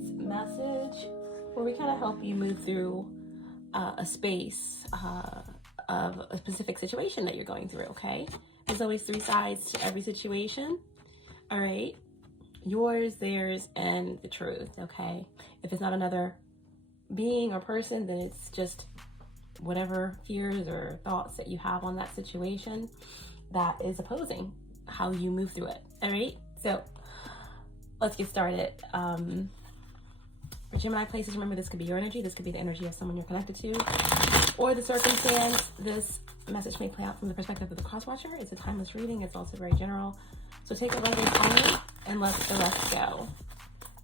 guidance message where we kind of help you move through a space of a specific situation that you're going through, okay? There's always three sides to every situation, all right? Yours, theirs, and the truth, okay? If it's not another being or person, then it's just whatever fears or thoughts that you have on that situation that is opposing how you move through it, all right? So let's get started. For Gemini places, remember this could be your energy, this could be the energy of someone you're connected to, or the circumstance. This message may play out from the perspective of the cross-watcher. It's a timeless reading, it's also very general. So take it right in and let the rest go.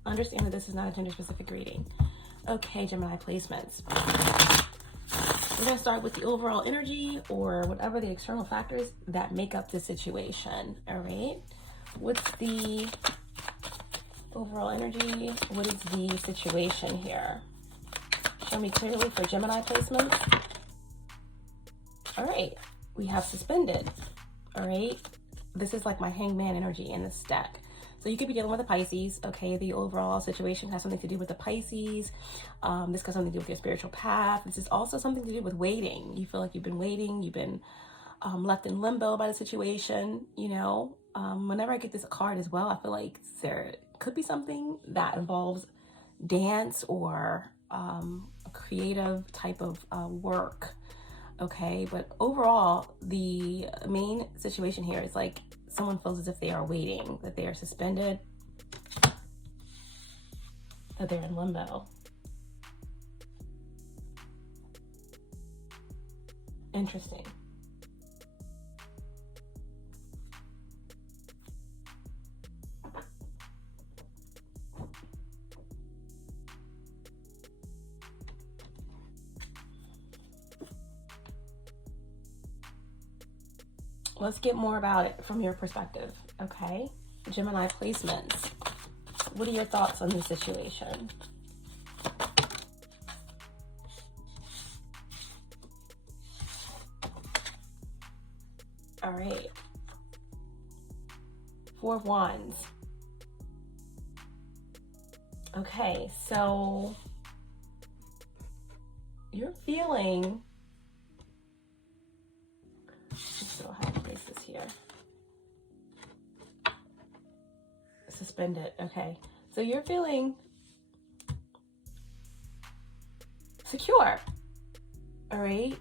Understand that this is not a gender-specific reading. Okay, Gemini placements. We're going to start with the overall energy or whatever the external factors that make up the situation, all right? What's the overall energy? What is the situation here? Show me clearly for Gemini placements. All right, we have suspended, all right? This is like my hangman energy in this deck. So you could be dealing with a Pisces, okay? The overall situation has something to do with the Pisces. This has something to do with your spiritual path. This is also something to do with waiting. You feel like you've been waiting. You've been left in limbo by the situation, you know? Whenever I get this card as well, I feel like there could be something that involves dance or a creative type of work, okay? But overall, the main situation here is like someone feels as if they are waiting, that they are suspended, that they're in limbo. Interesting. Let's get more about it from your perspective, okay? Gemini placements. What are your thoughts on this situation? All right. Four of Wands. Okay, so you're feeling... So how to place this here? Suspended. Okay. So you're feeling secure. All right.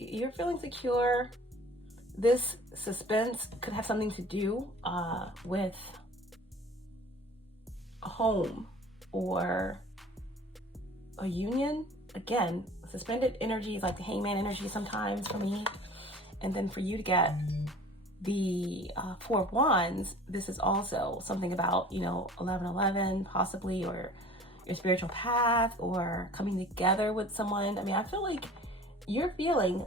You're feeling secure. This suspense could have something to do with a home or a union. Again, suspended energy is like the hangman energy sometimes for me. And then for you to get the Four of Wands, this is also something about, you know, 1111 possibly, or your spiritual path, or coming together with someone. I mean, I feel like you're feeling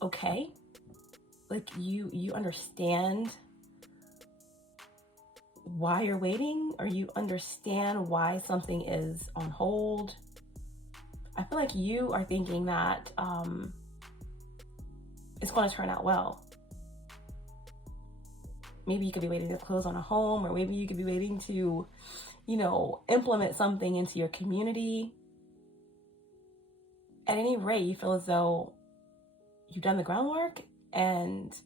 okay. Like you understand why you're waiting, or you understand why something is on hold. I feel like you are thinking that it's going to turn out well. Maybe you could be waiting to close on a home, or maybe you could be waiting to, you know, implement something into your community. At any rate, you feel as though you've done the groundwork, and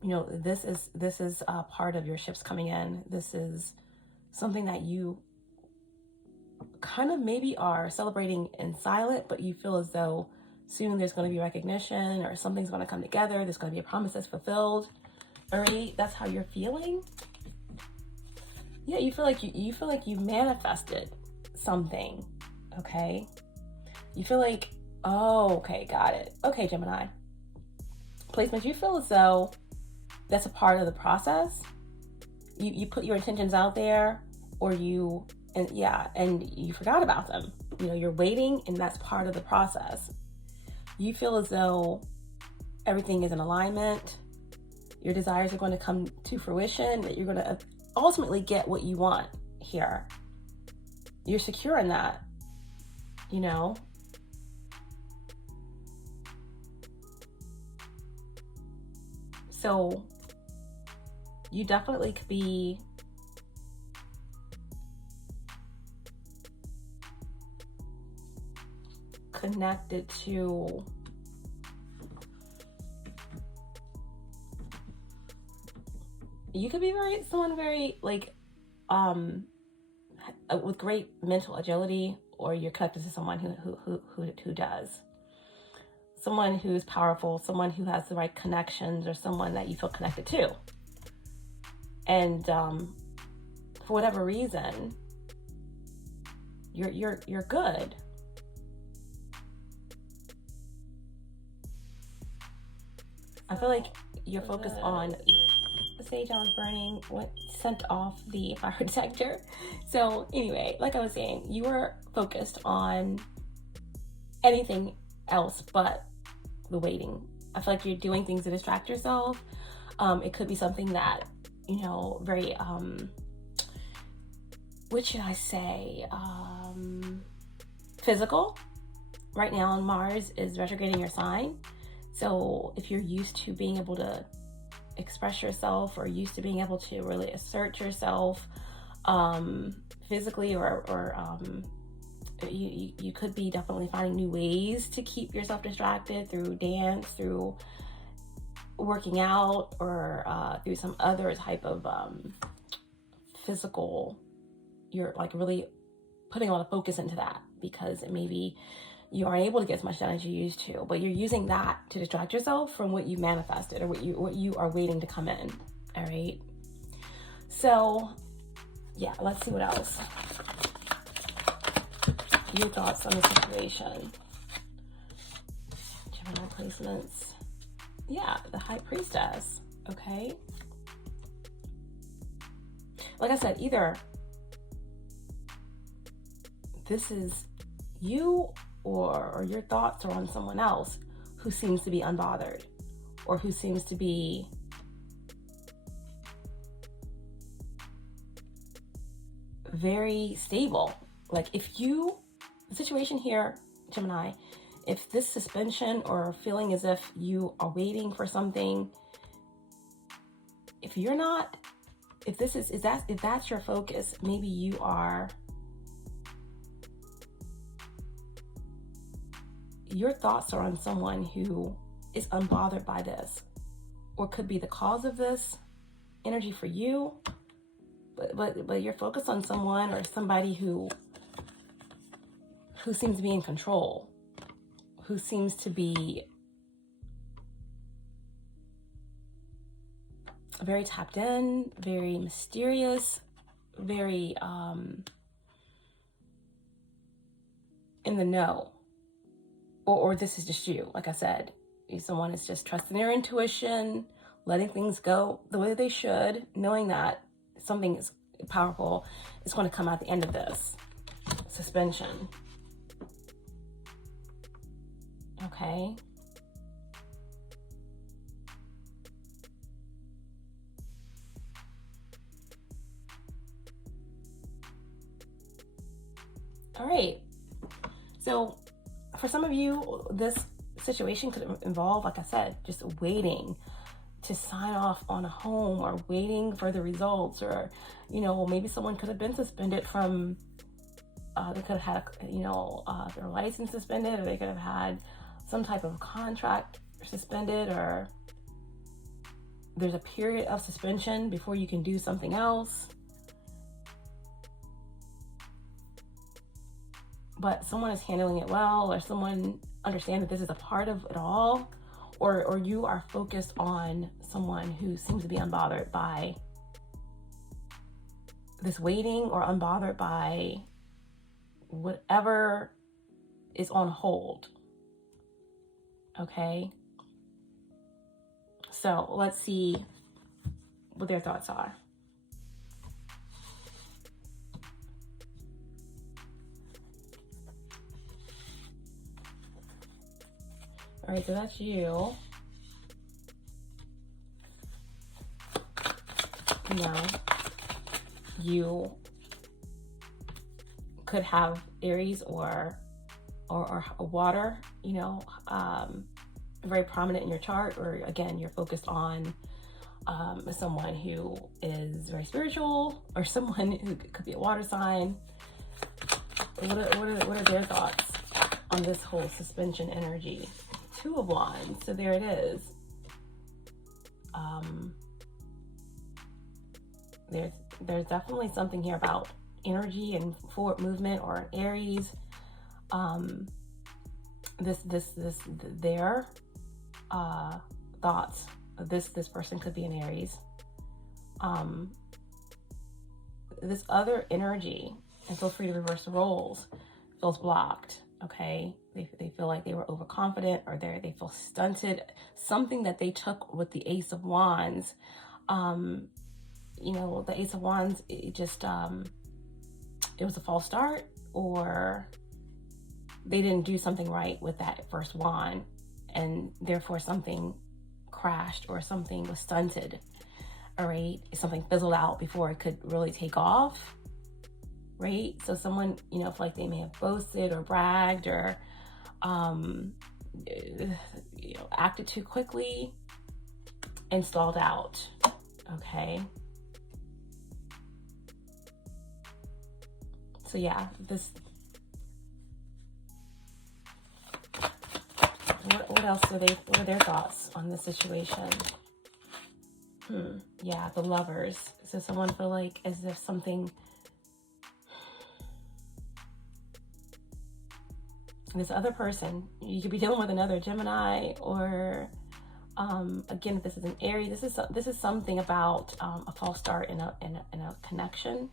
you know, this is a part of your ships coming in. This is something that you kind of maybe are celebrating in silent, but you feel as though soon there's going to be recognition, or something's going to come together. There's going to be a promise that's fulfilled. All right, that's how you're feeling. Yeah, you feel like you manifested something. Okay, you feel like, oh, okay, got it. Okay, Gemini placements. You feel as though that's a part of the process. You put your intentions out there, or and you forgot about them. You know, you're waiting, and that's part of the process. You feel as though everything is in alignment. Your desires are going to come to fruition, that you're going to ultimately get what you want here. You're secure in that, you know. So you definitely could be connected to someone very like with great mental agility, or you're connected to someone who does. Someone who's powerful, someone who has the right connections, or someone that you feel connected to. And for whatever reason, you're good. I feel like you're focused on the sage I was burning sent off the fire detector. So anyway, like I was saying, you were focused on anything else but the waiting. I feel like you're doing things to distract yourself. It could be something that, you know, very what should I say, physical. Right now Mars is retrograding your sign. So if you're used to being able to express yourself, or used to being able to really assert yourself physically, or you could be definitely finding new ways to keep yourself distracted through dance, through working out, or through some other type of physical. You're like really putting a lot of focus into that, because maybe you aren't able to get as much done as you used to, but you're using that to distract yourself from what you manifested, or what you are waiting to come in. All right. So yeah, let's see what else. Your thoughts on the situation. Gemini placements. Yeah, the High Priestess. Okay. Like I said, either this is you, or your thoughts are on someone else who seems to be unbothered, or who seems to be very stable. Like the situation here, Gemini, if this suspension or feeling as if you are waiting for something, if that's your focus, maybe your thoughts are on someone who is unbothered by this, or could be the cause of this energy for you, but you're focused on someone or somebody who seems to be in control, who seems to be very tapped in, very mysterious, very in the know. Or this is just you. Like I said, someone is just trusting their intuition, letting things go the way they should, knowing that something is powerful is going to come at the end of this suspension. Okay. All right. So for some of you, this situation could involve, like I said, just waiting to sign off on a home, or waiting for the results, or, you know, maybe someone could have been suspended from, they could have had, their license suspended, or they could have had some type of contract suspended, or there's a period of suspension before you can do something else. But someone is handling it well, or someone understands that this is a part of it all, or you are focused on someone who seems to be unbothered by this waiting, or unbothered by whatever is on hold. Okay? So let's see what their thoughts are. All right, so that's you. Now, you could have Aries or water, very prominent in your chart, or again, you're focused on someone who is very spiritual, or someone who could be a water sign. What are their thoughts on this whole suspension energy? Two of Wands. So there it is. There's definitely something here about energy and forward movement, or an Aries. Their thoughts. This person could be an Aries. This other energy, and feel free to reverse the roles, feels blocked. Okay, they feel like they were overconfident, or they feel stunted. Something that they took with the Ace of Wands. You know, the Ace of Wands, it just it was a false start, or they didn't do something right with that first wand, and therefore something crashed, or something was stunted. All right, something fizzled out before it could really take off. Right, so someone, you know, feel like they may have boasted or bragged, or you know, acted too quickly and stalled out. Okay, so yeah, this. What else what are their thoughts on this situation? Yeah, the Lovers. So someone feel like as if something, this other person, you could be dealing with another Gemini, or again, if this is an Aries, this is something about a false start in a connection.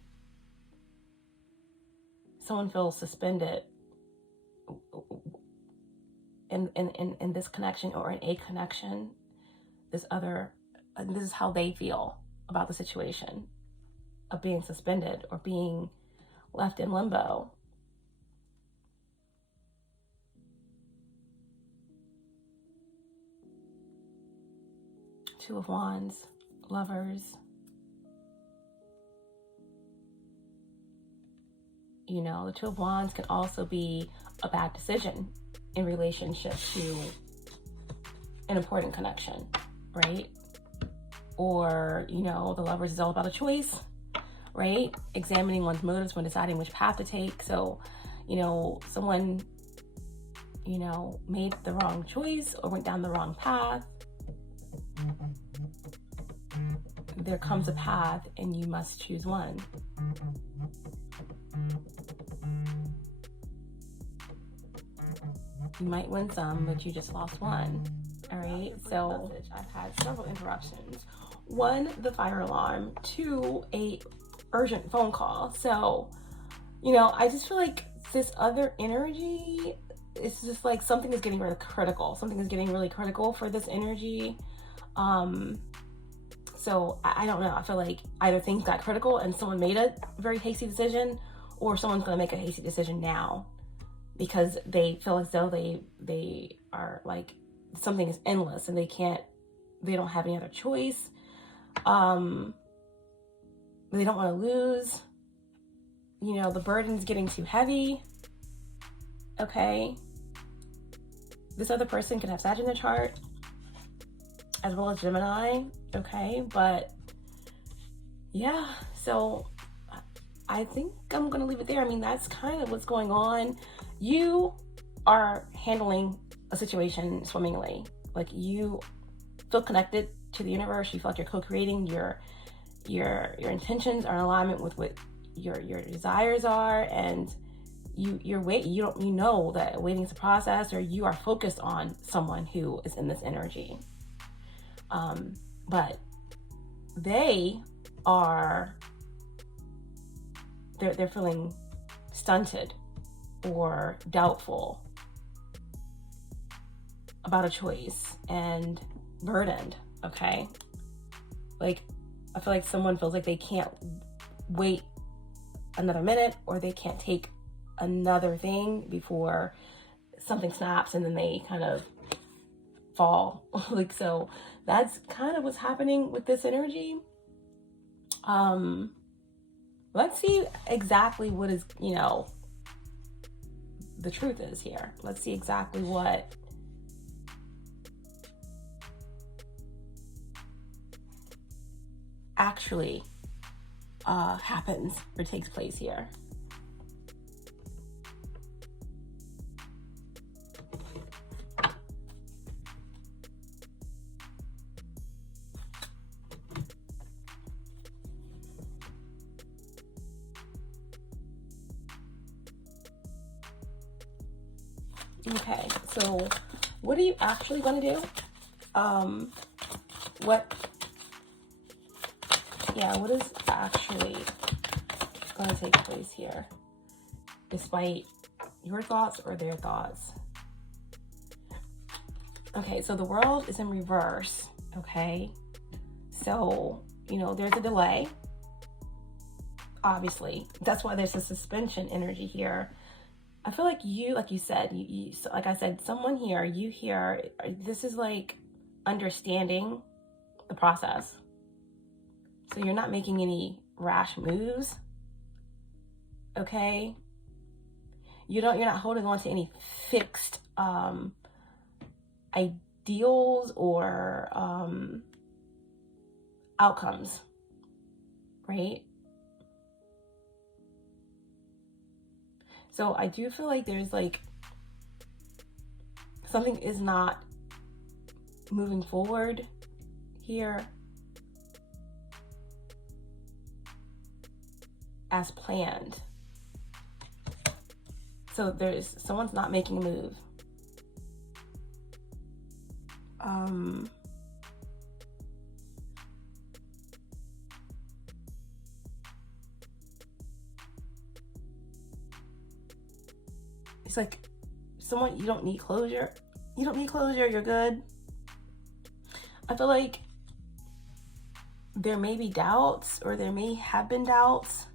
Someone feels suspended in this connection, or in a connection. This is how they feel about the situation of being suspended or being left in limbo. Two of Wands, Lovers. You know, the Two of Wands can also be a bad decision in relationship to an important connection, right? Or, you know, the Lovers is all about a choice, right? Examining one's motives when deciding which path to take. So, you know, someone, you know, made the wrong choice or went down the wrong path. There comes a path and you must choose one. You might win some, but you just lost one. All right, so I've had several interruptions. One, the fire alarm. Two, a urgent phone call. So, you know, I just feel like this other energy, it's just like something is getting really critical. Something is getting really critical for this energy. So I don't know. I feel like either things got critical and someone made a very hasty decision, or someone's going to make a hasty decision now because they feel as though they are like, something is endless and they don't have any other choice. They don't want to lose. You know, the burden's getting too heavy. Okay. This other person could have Sag in their chart, as well as Gemini. Okay. But yeah, so I think I'm going to leave it there. I mean, that's kind of what's going on. You are handling a situation swimmingly. Like, you feel connected to the universe. You feel like you're co-creating. Your intentions are in alignment with what your desires are, and you know that waiting is a process, or you are focused on someone who is in this energy. But they are they're feeling stunted or doubtful about a choice and burdened. Okay, like, I feel like someone feels like they can't wait another minute, or they can't take another thing before something snaps and then they kind of fall. Like, so that's kind of what's happening with this energy. Let's see exactly what is, you know, the truth is here. Let's see exactly what actually happens or takes place here? Okay, so what are you actually going to do? What is actually going to take place here, despite your thoughts or their thoughts? Okay, so the world is in reverse, okay? So, you know, there's a delay, obviously. That's why there's a suspension energy here. I feel like like you said, like I said, someone here, this is like understanding the process. So you're not making any rash moves, okay? You're not holding on to any fixed ideals or outcomes, right? So I do feel like there's like something is not moving forward here as planned. So someone's not making a move. It's like someone, you don't need closure. You don't need closure, you're good. I feel like there may be doubts, or there may have been doubts.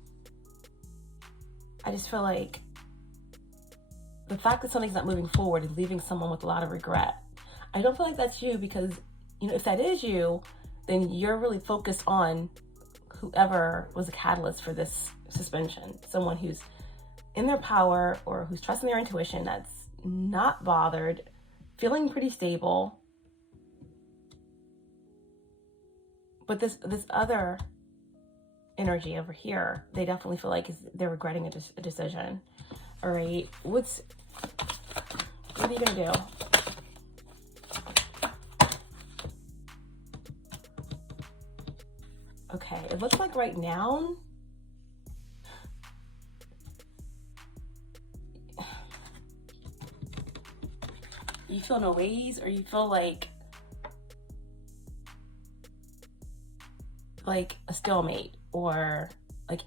I just feel like the fact that something's not moving forward is leaving someone with a lot of regret. I don't feel like that's you, because, you know, if that is you, then you're really focused on whoever was a catalyst for this suspension. Someone who's in their power, or who's trusting their intuition, that's not bothered, feeling pretty stable. But this other energy over here, they definitely feel like they're regretting a decision. All right, what are you gonna do? Okay, it looks like right now, you feel no ways, or you feel like a stalemate, or like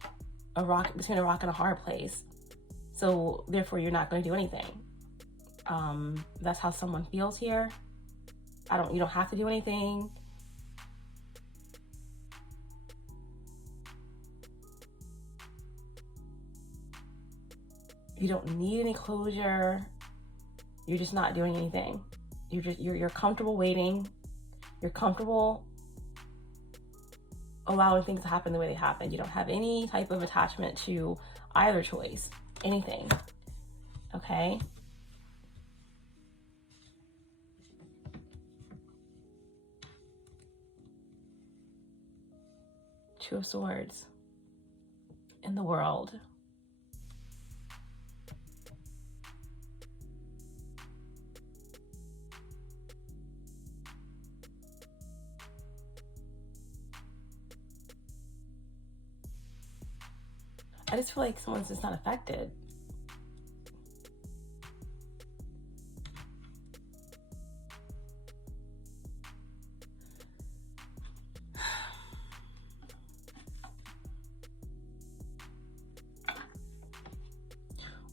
between a rock and a hard place. So therefore you're not going to do anything. That's how someone feels here. You don't have to do anything. You don't need any closure. You're just not doing anything. You're comfortable waiting. You're comfortable allowing things to happen the way they happen. You don't have any type of attachment to either choice, anything. Okay? Two of Swords in the world. I just feel like someone's just not affected.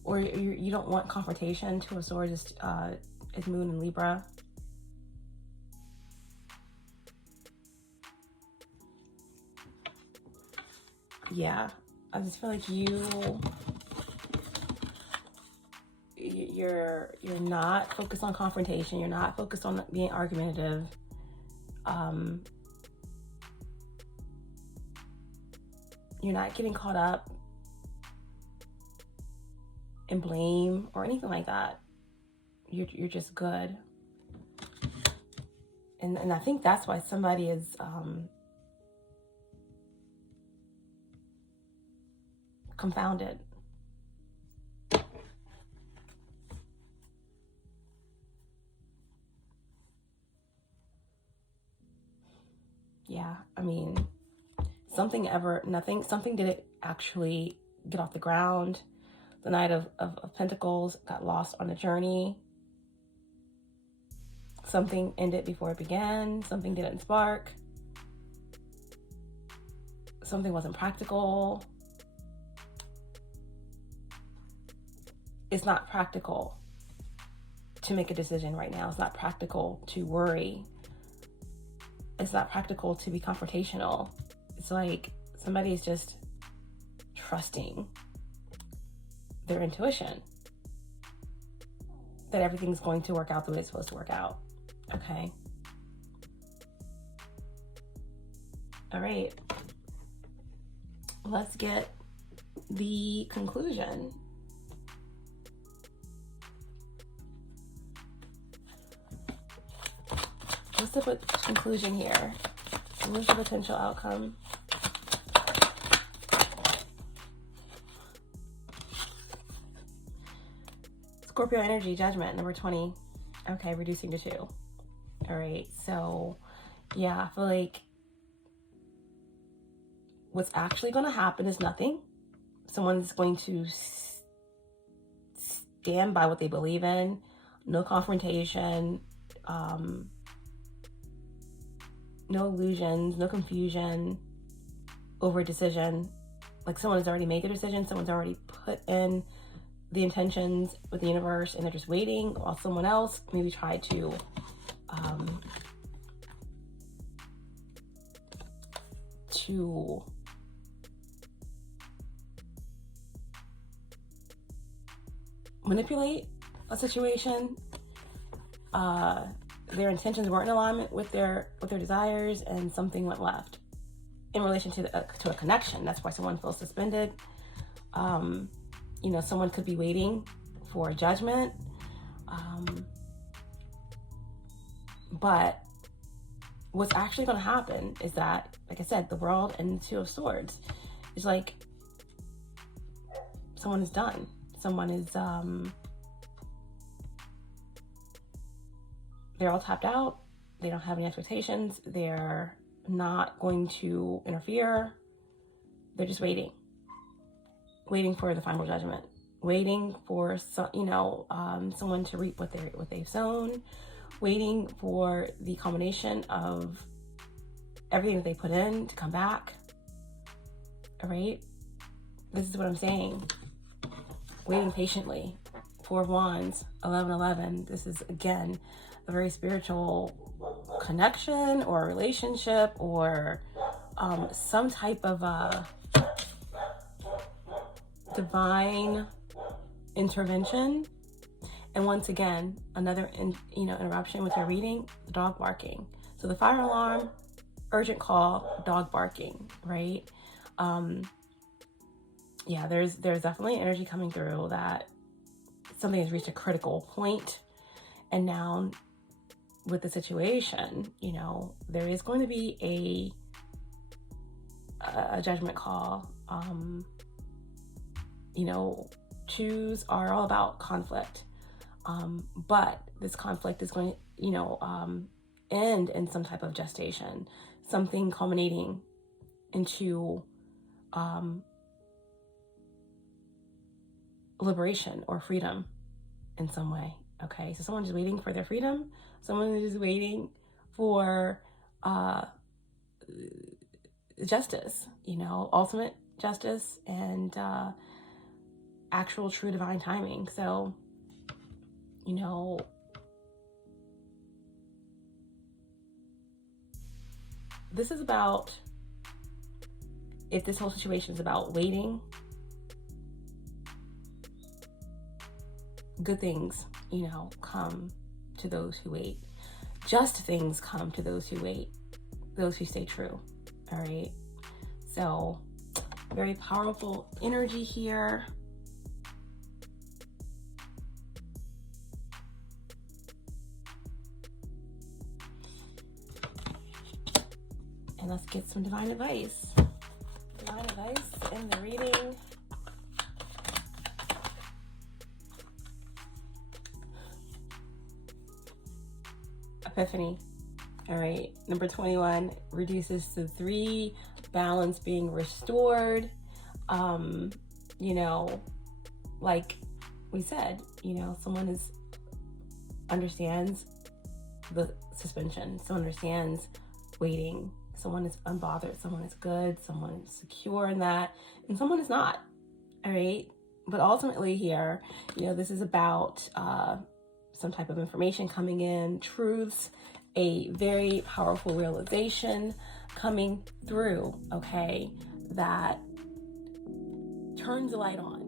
Or you don't want confrontation. Two of Swords is Moon in Libra. Yeah, I just feel like you're not focused on confrontation. You're not focused on being argumentative. You're not getting caught up in blame or anything like that. You're just good. And I think that's why somebody is confounded. Yeah, I mean, something didn't actually get off the ground. The Knight of Pentacles got lost on a journey. Something ended before it began. Something didn't spark. Something wasn't practical. It's not practical to make a decision right now. It's not practical to worry. It's not practical to be confrontational. It's like somebody is just trusting their intuition that everything's going to work out the way it's supposed to work out. Okay. All right. Let's get the conclusion. What's the conclusion here? What's the potential outcome? Scorpio energy, Judgment, number 20. Okay, reducing to 2. All right, so yeah, I feel like what's actually going to happen is nothing. Someone's going to stand by what they believe in. No confrontation. No illusions, no confusion over a decision. Like someone has already made their decision. Someone's already put in the intentions with the universe and they're just waiting while someone else maybe try to manipulate a situation. Their intentions weren't in alignment with their desires, and something went left in relation to a connection. That's why someone feels suspended. You know, someone could be waiting for a judgment. But what's actually going to happen is that, like I said, the World and the Two of Swords is like someone is done. Someone is they're all tapped out. They don't have any expectations. They're not going to interfere. They're just waiting for the final judgment, waiting for someone to reap what they've sown, waiting for the culmination of everything that they put in to come back. All right, this is what I'm saying. Waiting patiently. 4 of Wands, 11:11. This is again a very spiritual connection or a relationship or some type of divine intervention. And once again, another interruption with your reading, the dog barking. So the fire alarm, urgent call, dog barking, right? Yeah, there's definitely energy coming through that something has reached a critical point. And now with the situation, there is going to be a judgment call. Twos are all about conflict. But this conflict is going to, end in some type of gestation, something culminating into liberation or freedom in some way. Okay, so someone is waiting for their freedom. Someone is waiting for justice, ultimate justice and actual true divine timing. So, this is about, if this whole situation is about waiting, good things, come to those who wait. Just things come to those who wait, those who stay true. All right. So very powerful energy here. And let's get some divine advice. Divine advice in the reading. epiphany. All right. Number 21 reduces to 3, balance being restored. You know, like we said, you know, someone understands the suspension. Someone understands waiting. Someone is unbothered. Someone is good. Someone is secure in that. And someone is not. All right. But ultimately here, you know, this is about some type of information coming in, truths, a very powerful realization coming through, okay, that turns the light on.